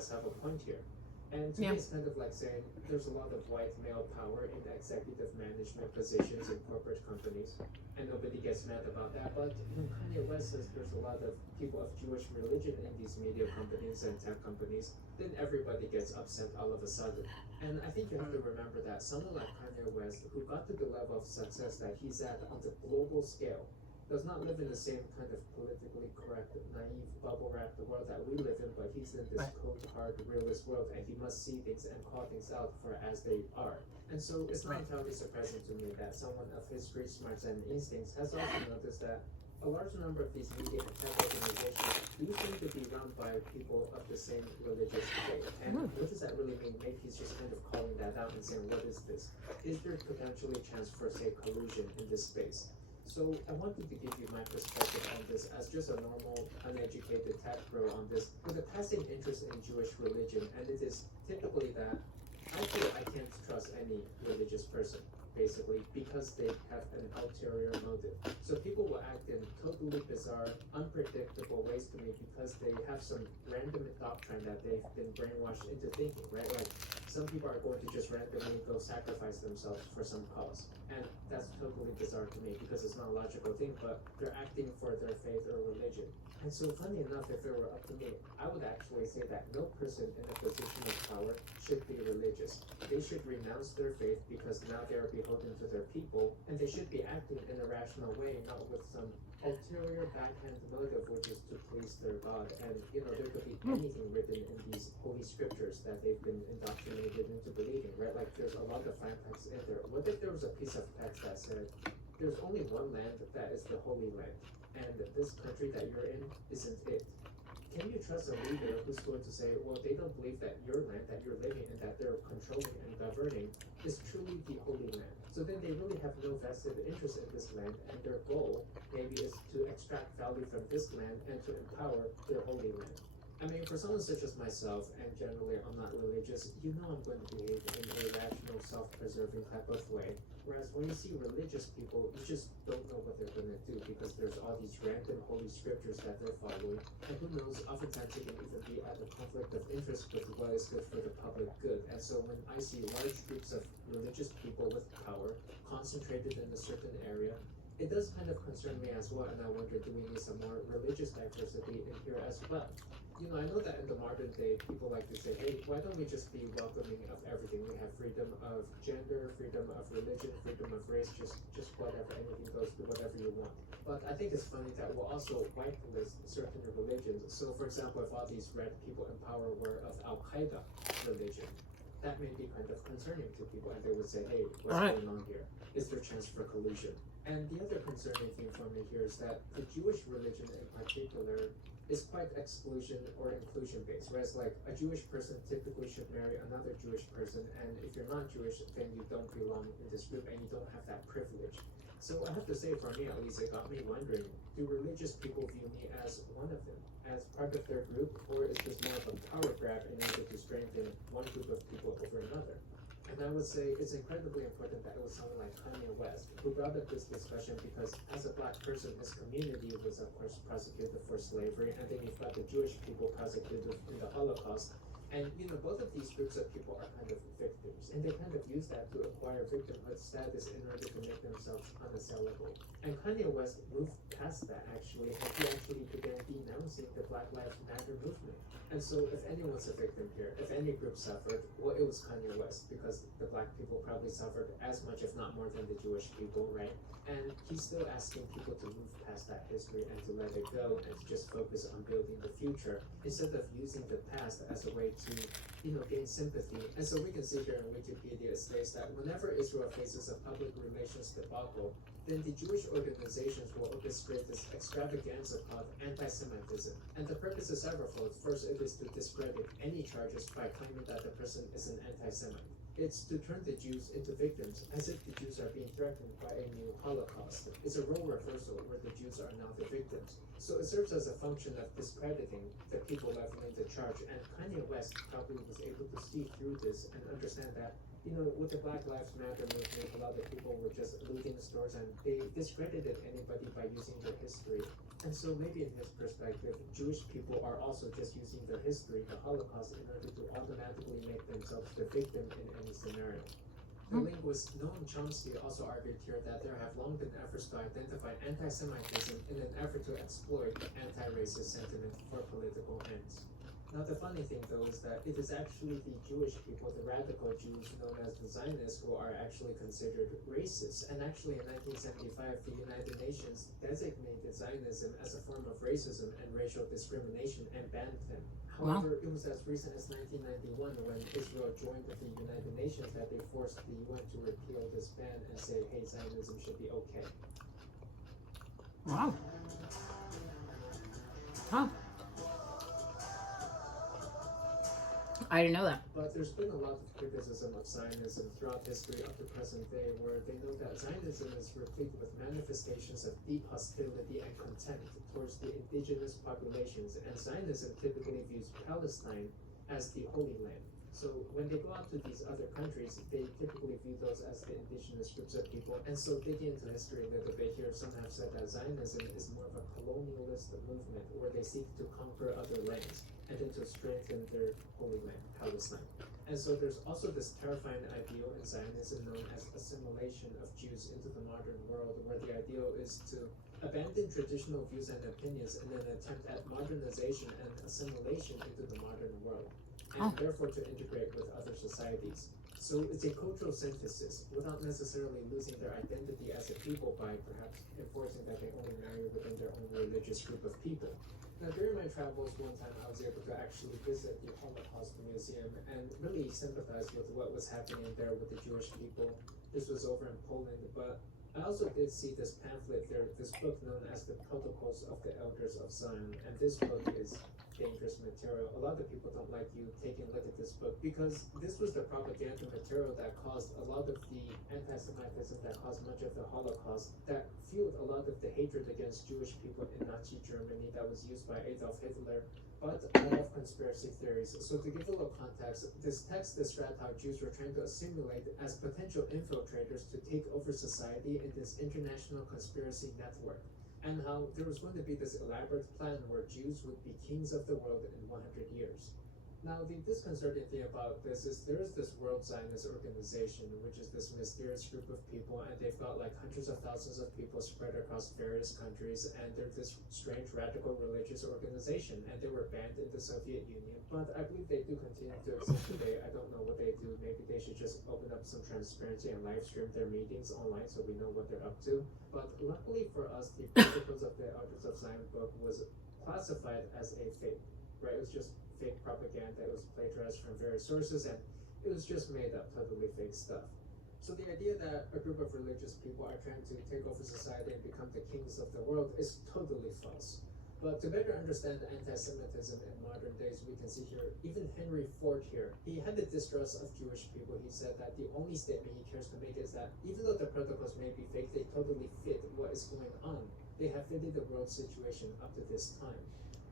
West have a point here. And to me, it's kind of like saying there's a lot of white male power in the executive management positions in corporate companies, and nobody gets mad about that. But when Kanye West says there's a lot of people of Jewish religion in these media companies and tech companies, then everybody gets upset all of a sudden. And I think you have to remember that someone like Kanye West, who got to the level of success that he's at on the global scale, does not live in the same kind of politically correct, naive, bubble-wrapped world that we live in, but he's in this cold, hard, realist world, and he must see things and call things out for as they are. And so it's not entirely surprising to me that someone of his street smarts and instincts has also noticed that a large number of these media and tech organizations do seem to be run by people of the same religious faith. And what does that really mean? Maybe he's just kind of calling that out and saying, what is this? Is there potentially a chance for, say, collusion in this space? So I wanted to give you my perspective on this as just a normal, uneducated tech bro on this with a passing interest in Jewish religion, and it is typically that I feel I can't trust any religious person, basically, because they have an ulterior motive. So people will act in totally bizarre, unpredictable ways to me because they have some random doctrine that they've been brainwashed into thinking, right? Like, some people are going to just randomly go sacrifice themselves for some cause. And that's totally bizarre to me because it's not a logical thing, but they're acting for their faith or religion. And so funny enough, if it were up to me, I would actually say that no person in a position of power should be religious. They should renounce their faith because now they are beholden to their people, and they should be acting in a rational way, not with some ulterior backhand motive, which is to please their God. And there could be anything written in these holy scriptures that they've been indoctrinated into believing, right? Like there's a lot of fine text in there. What if there was a piece of text that said there's only one land that is the Holy Land, and this country that you're in isn't it? Can you trust a leader who's going to say, well, they don't believe that your land that you're living in, that they're controlling and governing, is truly the Holy Land? So then they really have no vested interest in this land, and their goal maybe is to extract value from this land and to empower their Holy Land. I mean, for someone such as myself, and generally I'm not religious, I'm going to behave in a rational, self-preserving type of way. Whereas when you see religious people, you just don't know what they're going to do because there's all these random holy scriptures that they're following. And who knows, oftentimes they can even be at a conflict of interest with what is good for the public good. And so when I see large groups of religious people with power concentrated in a certain area, it does kind of concern me as well, and I wonder, do we need some more religious diversity in here as well? I know that in the modern day, people like to say, hey, why don't we just be welcoming of everything? We have freedom of gender, freedom of religion, freedom of race, just whatever, anything goes, do whatever you want. But I think it's funny that we'll also whitelist certain religions. So for example, if all these red people in power were of Al-Qaeda religion, that may be kind of concerning to people, and they would say, hey, what's going on here? Is there a chance for collusion? And the other concerning thing for me here is that the Jewish religion in particular is quite exclusion or inclusion based, whereas like a Jewish person typically should marry another Jewish person, and if you're not Jewish, then you don't belong in this group and you don't have that privilege. So I have to say, for me at least, it got me wondering, do religious people view me as one of them, as part of their group, or is this more of a power grab in order to strengthen one group of people over another? And I would say it's incredibly important that it was someone like Kanye West who brought up this discussion because as a black person, his community was of course prosecuted for slavery, and then you've got the Jewish people prosecuted in the Holocaust. And both of these groups of people are kind of victims, and they kind of use that to acquire victimhood status in order to make themselves unassailable. And Kanye West moved past that actually, and he actually began denouncing the Black Lives Matter movement. And so if anyone's a victim here, if any group suffered, well, it was Kanye West, because the black people probably suffered as much, if not more, than the Jewish people, right? And he's still asking people to move past that history and to let it go and to just focus on building the future instead of using the past as a way to gain sympathy. And so we can see here in Wikipedia, it states that whenever Israel faces a public relations debacle, then the Jewish organizations will orchestrate this extravaganza called anti-Semitism. And the purpose is severalfold. First, it is to discredit any charges by claiming that the person is an anti-Semite. It's to turn the Jews into victims, as if the Jews are being threatened by a new Holocaust. It's a role reversal where the Jews are now the victims. So it serves as a function of discrediting the people leveling the charge, and Kanye West probably was able to see through this and understand that, with the Black Lives Matter movement, a lot of people were just looting stores and they discredited anybody by using their history. And so maybe in his perspective, Jewish people are also just using their history, the Holocaust, in order to automatically make themselves the victim in any scenario. The linguist Noam Chomsky also argued here that there have long been efforts to identify anti-Semitism in an effort to exploit anti-racist sentiment for political ends. Now, the funny thing, though, is that it is actually the Jewish people, the radical Jews known as the Zionists, who are actually considered racist. And actually, in 1975, the United Nations designated Zionism as a form of racism and racial discrimination and banned them. However, it was as recent as 1991 when Israel joined with the United Nations that they forced the UN to repeal this ban and say, hey, Zionism should be okay. Wow. Huh. I didn't know that. But there's been a lot of criticism of Zionism throughout history up to present day, where they know that Zionism is replete with manifestations of deep hostility and contempt towards the indigenous populations, and Zionism typically views Palestine as the Holy Land. So when they go out to these other countries, they typically view those as the indigenous groups of people. And so digging into history a little bit here, some have said that Zionism is more of a colonialist movement where they seek to conquer other lands and then to strengthen their holy land, Palestine. And so there's also this terrifying ideal in Zionism known as assimilation of Jews into the modern world, where the ideal is to abandon traditional views and opinions in an attempt at modernization and assimilation into the modern world, and therefore to integrate with other societies. So it's a cultural synthesis without necessarily losing their identity as a people by perhaps enforcing that they only marry within their own religious group of people. Now, during my travels, one time I was able to actually visit the Holocaust Museum and really sympathize with what was happening there with the Jewish people. This was over in Poland, but I also did see this pamphlet there, this book known as the Protocols of the Elders of Zion, and this book is dangerous material. A lot of people don't like you taking a look at this book because this was the propaganda material that caused a lot of the anti-Semitism, that caused much of the Holocaust, that fueled a lot of the hatred against Jewish people in Nazi Germany that was used by Adolf Hitler. But I love conspiracy theories. So to give a little context, this text described how Jews were trying to assimilate as potential infiltrators to take over society in this international conspiracy network, and how there was going to be this elaborate plan where Jews would be kings of the world in 100 years. Now, the disconcerting thing about this is there is this World Zionist Organization, which is this mysterious group of people, and they've got like hundreds of thousands of people spread across various countries, and they're this strange radical religious organization, and they were banned in the Soviet Union, but I believe they do continue to exist today. I don't know what they do. Maybe they should just open up some transparency and live stream their meetings online so we know what they're up to. But luckily for us, the Protocols of the Elders of Zion book was classified as a fake, right? It was just fake propaganda. It was plagiarized from various sources, and it was just made up, totally fake stuff. So the idea that a group of religious people are trying to take over society and become the kings of the world is totally false. But to better understand anti-Semitism in modern days, we can see here, even Henry Ford here, he had the distrust of Jewish people. He said that the only statement he cares to make is that even though the protocols may be fake, they totally fit what is going on. They have fitted the world situation up to this time.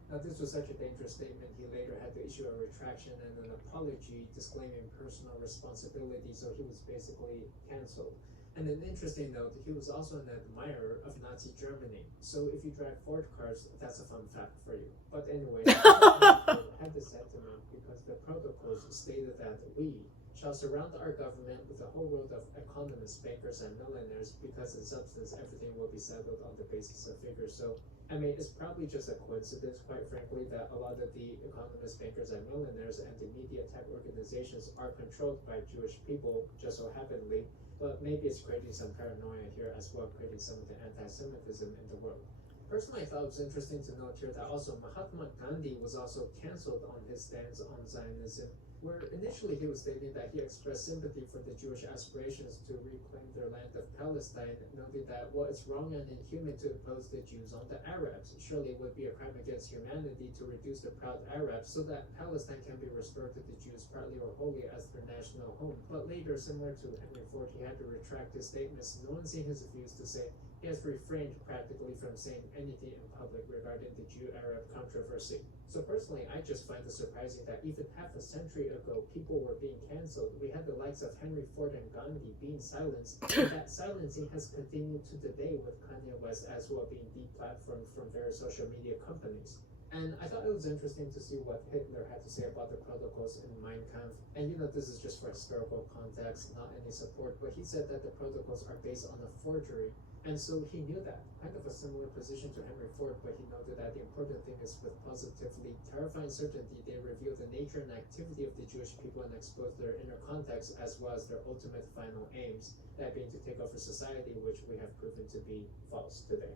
Now, this was such a dangerous statement, he later had to issue a retraction and an apology disclaiming personal responsibility, so he was basically cancelled. And an interesting note, he was also an admirer of Nazi Germany. So if you drive Ford cars, that's a fun fact for you. But anyway, I had this sentiment because the protocols stated that we shall surround our government with a whole world of economists, bankers, and millionaires, because in substance everything will be settled on the basis of figures. So I mean, it's probably just a coincidence, quite frankly, that a lot of the economists, bankers, and millionaires and the media tech organizations are controlled by Jewish people, just so happenly. But maybe it's creating some paranoia here as well, creating some of the anti-Semitism in the world. Personally, I thought it was interesting to note here that also Mahatma Gandhi was also cancelled on his stance on Zionism. where initially he was stating that he expressed sympathy for the Jewish aspirations to reclaim their land of Palestine, noting that, well, it's wrong and inhuman to impose the Jews on the Arabs. Surely it would be a crime against humanity to reduce the proud Arabs so that Palestine can be restored to the Jews partly or wholly as their national home. But later, similar to Henry Ford, he had to retract his statements, nuancing his views to say he has refrained practically from saying anything in public regarding the Jew-Arab controversy. So personally, I just find it surprising that even half a century ago, people were being cancelled. We had the likes of Henry Ford and Gandhi being silenced, and that silencing has continued to today with Kanye West as well being deplatformed from various social media companies. And I thought it was interesting to see what Hitler had to say about the protocols in Mein Kampf. And this is just for historical context, not any support, but he said that the protocols are based on a forgery. And so he knew that, kind of a similar position to Henry Ford, but he noted that the important thing is with positively terrifying certainty, they reveal the nature and activity of the Jewish people and expose their inner context as well as their ultimate final aims, that being to take over society, which we have proven to be false today.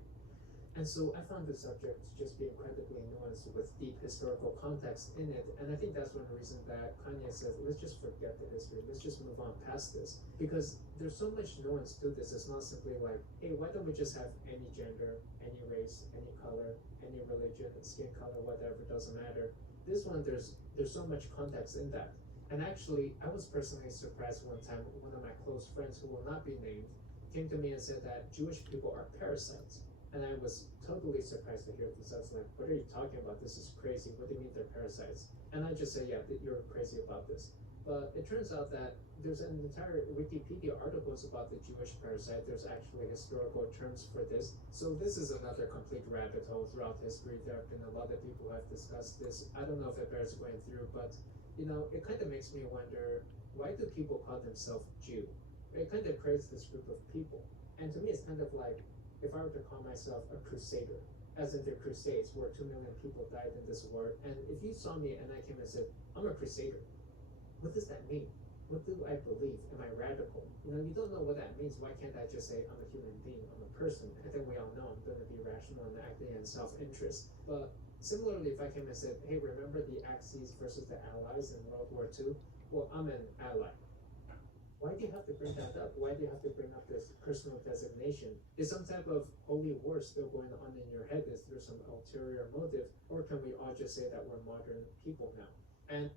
And so I found the subject to just be incredibly nuanced with deep historical context in it. And I think that's one reason that Kanye says, let's just forget the history. Let's just move on past this. Because there's so much nuance to this. It's not simply like, hey, why don't we just have any gender, any race, any color, any religion, skin color, whatever, doesn't matter. This one, there's so much context in that. And actually, I was personally surprised one time, one of my close friends who will not be named came to me and said that Jewish people are parasites. And I was totally surprised to hear this. I was like, what are you talking about? This is crazy. What do you mean they're parasites? And I just say, yeah, you're crazy about this. But it turns out that there's an entire Wikipedia articles about the Jewish parasite. There's actually historical terms for this. So this is another complete rabbit hole throughout history. There have been a lot of people who have discussed this. I don't know if it bears going through, but it kind of makes me wonder, why do people call themselves Jew? It kind of creates this group of people. And to me, it's kind of like, if I were to call myself a crusader, as in the Crusades, where 2 million people died in this war, and if you saw me and I came and said, I'm a crusader, what does that mean? What do I believe? Am I radical? You don't know what that means. Why can't I just say, I'm a human being, I'm a person? I think we all know I'm going to be rational and acting in self-interest. But similarly, if I came and said, hey, remember the Axis versus the Allies in World War II? Well, I'm an ally. Why do you have to bring that up? Why do you have to bring up this personal designation? Is some type of holy war still going on in your head? Is there some ulterior motive? Or can we all just say that we're modern people now? And